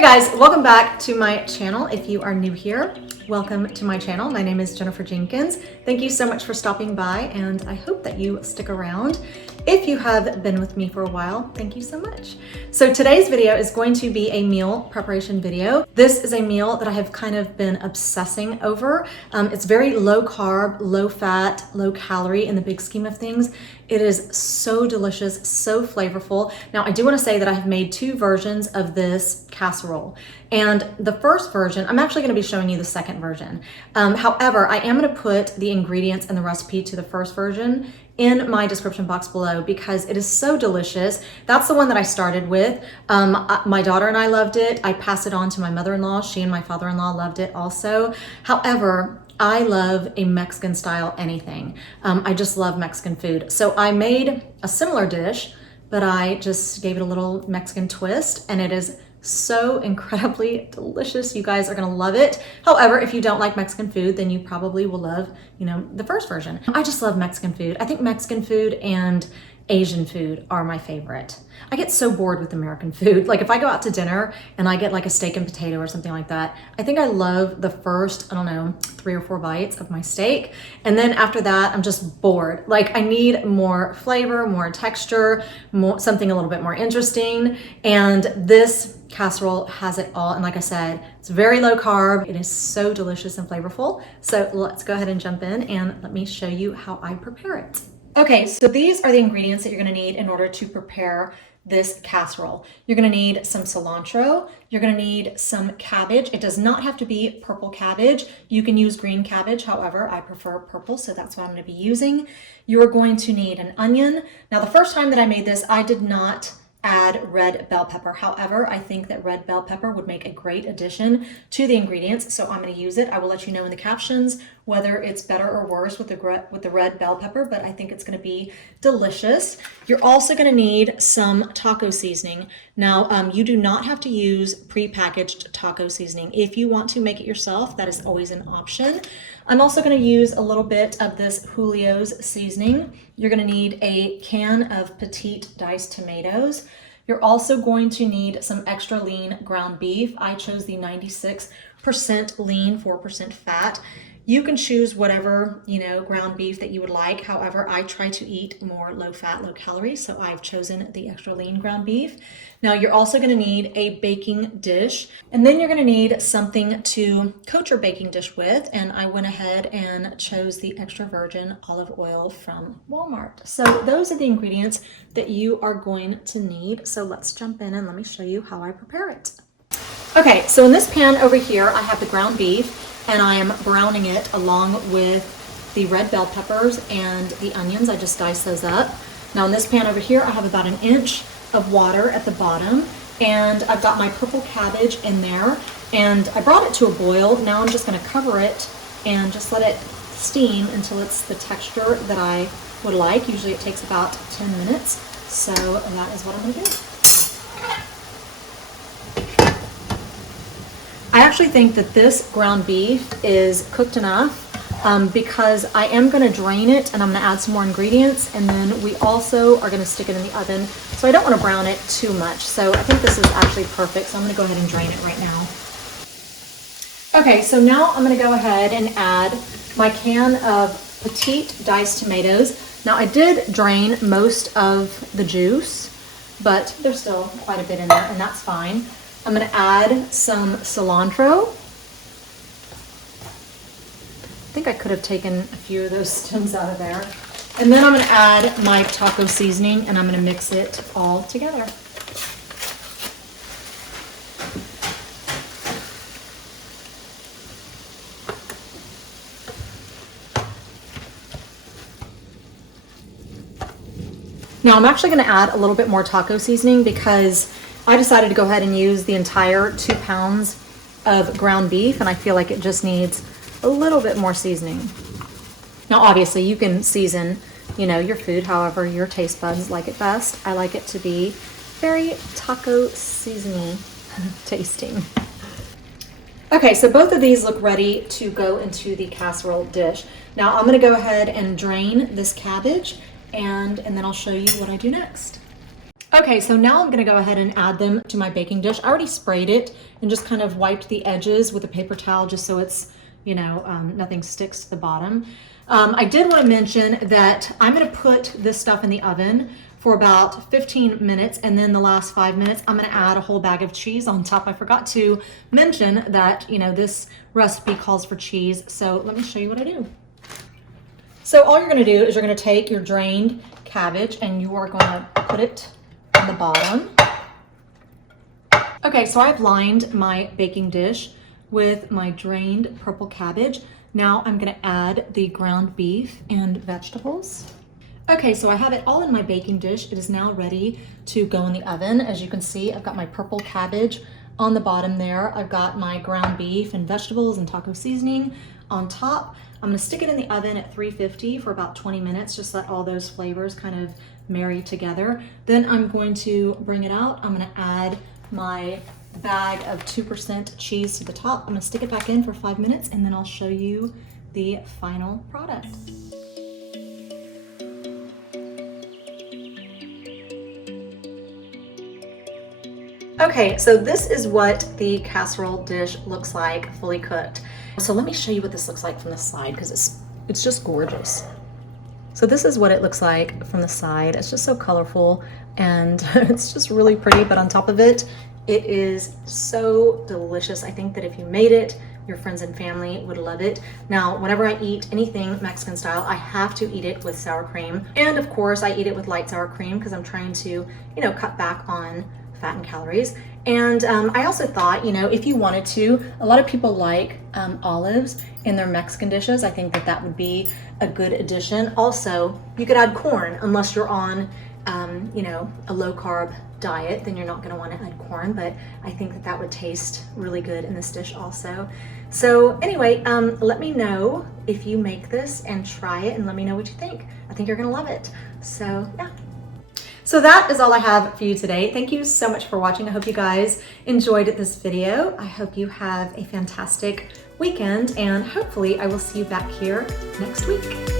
Hey guys, welcome back to my channel. If you are new here, welcome to my channel. My name is Jennifer Jenkins. Thank you so much for stopping by, and I hope that you stick around. If you have been with me for a while, thank you so much. So today's video is going to be a meal preparation video. This is a meal that I have kind of been obsessing over. It's very low carb, low fat, low calorie in the big scheme of things. It is so delicious, so flavorful. Now, I do want to say that I have made two versions of this casserole. And the first version, I'm actually going to be showing you the second version. However, I am going to put the ingredients and the recipe to the first version in my description box below because it is so delicious. That's the one that I started with. My daughter and I loved it. I passed it on to my mother-in-law. She and my father-in-law loved it also. However, I love a Mexican style anything. I just love Mexican food. So I made a similar dish, but I just gave it a little Mexican twist, and it is so incredibly delicious. You guys are gonna love it. However, if you don't like Mexican food, then you probably will love, the first version. I just love Mexican food. I think Mexican food and Asian food are my favorite. I get so bored with American food. Like if I go out to dinner and I get like a steak and potato or something like that, I think I love the first, 3 or 4 bites of my steak. And then after that, I'm just bored. Like I need more flavor, more texture, something a little bit more interesting. And this casserole has it all. And like I said, it's very low carb. It is so delicious and flavorful. So let's go ahead and jump in and let me show you how I prepare it. Okay, so these are the ingredients that you're gonna need in order to prepare this casserole. You're gonna need some cilantro, you're gonna need some cabbage. It does not have to be purple cabbage. You can use green cabbage, however, I prefer purple, so that's what I'm gonna be using. You're going to need an onion. Now, the first time that I made this, I did not add red bell pepper. However, I think that red bell pepper would make a great addition to the ingredients, so I'm going to use it. I will let you know in the captions whether it's better or worse with the red bell pepper, but I think it's going to be delicious. You're also going to need some taco seasoning. Now, you do not have to use pre-packaged taco seasoning. If you want to make it yourself, that is always an option. I'm also going to use a little bit of this Julio's seasoning. You're going to need a can of Petite diced tomatoes. You're also going to need some extra lean ground beef. I chose the 96% lean, 4% fat. You can choose whatever, ground beef that you would like. However, I try to eat more low fat, low calorie, so I've chosen the extra lean ground beef. Now, you're also gonna need a baking dish, and then you're gonna need something to coat your baking dish with, and I went ahead and chose the extra virgin olive oil from Walmart. So those are the ingredients that you are going to need. So let's jump in and let me show you how I prepare it. Okay, so in this pan over here, I have the ground beef, and I am browning it along with the red bell peppers and the onions. I just diced those up. Now in this pan over here, I have about 1 inch of water at the bottom, and I've got my purple cabbage in there, and I brought it to a boil. Now I'm just gonna cover it and just let it steam until it's the texture that I would like. Usually it takes about 10 minutes. So that is what I'm gonna do. I actually think that this ground beef is cooked enough because I am going to drain it and I'm going to add some more ingredients, and then we also are going to stick it in the oven. So I don't want to brown it too much. So I think this is actually perfect. So I'm going to go ahead and drain it right now. Okay, so now I'm going to go ahead and add my can of Petite diced tomatoes. Now I did drain most of the juice, but there's still quite a bit in there, and that's fine. I'm going to add some cilantro. I think I could have taken a few of those stems out of there. And then I'm going to add my taco seasoning, and I'm going to mix it all together. Now I'm actually going to add a little bit more taco seasoning because I decided to go ahead and use the entire 2 pounds of ground beef, and I feel like it just needs a little bit more seasoning. Now, obviously, you can season, your food however your taste buds like it best. I like it to be very taco seasoning tasting. Okay, so both of these look ready to go into the casserole dish. Now, I'm going to go ahead and drain this cabbage, and then I'll show you what I do next. Okay, so now I'm gonna go ahead and add them to my baking dish. I already sprayed it and just kind of wiped the edges with a paper towel just so it's, you know, nothing sticks to the bottom. I did want to mention that I'm gonna put this stuff in the oven for about 15 minutes, and then the last 5 minutes, I'm gonna add a whole bag of cheese on top. I forgot to mention that, you know, this recipe calls for cheese, so let me show you what I do. So all you're gonna do is you're gonna take your drained cabbage and you are gonna put it on the bottom. Okay, so I've lined my baking dish with my drained purple cabbage. Now I'm gonna add the ground beef and vegetables. Okay, so I have it all in my baking dish. It is now ready to go in the oven. As you can see, I've got my purple cabbage on the bottom there. I've got my ground beef and vegetables and taco seasoning on top. I'm gonna stick it in the oven at 350 for about 20 minutes, just let all those flavors kind of marry together. Then I'm going to bring it out. I'm gonna add my bag of 2% cheese to the top. I'm gonna stick it back in for 5 minutes and then I'll show you the final product. Okay, so this is what the casserole dish looks like fully cooked. So let me show you what this looks like from the side because it's just gorgeous. So this is what it looks like from the side. It's just so colorful and it's just really pretty, but on top of it, it is so delicious. I think that if you made it, your friends and family would love it. Now, whenever I eat anything Mexican style, I have to eat it with sour cream. And of course, I eat it with light sour cream because I'm trying to, you know, cut back on fat and calories. And I also thought, you know, if you wanted to, a lot of people like olives in their Mexican dishes. I think that that would be a good addition. Also, you could add corn unless you're on, you know, a low carb diet, then you're not gonna wanna add corn, but I think that that would taste really good in this dish also. So anyway, let me know if you make this and try it and let me know what you think. I think you're gonna love it. So yeah. So that is all I have for you today. Thank you so much for watching. I hope you guys enjoyed this video. I hope you have a fantastic weekend and hopefully I will see you back here next week.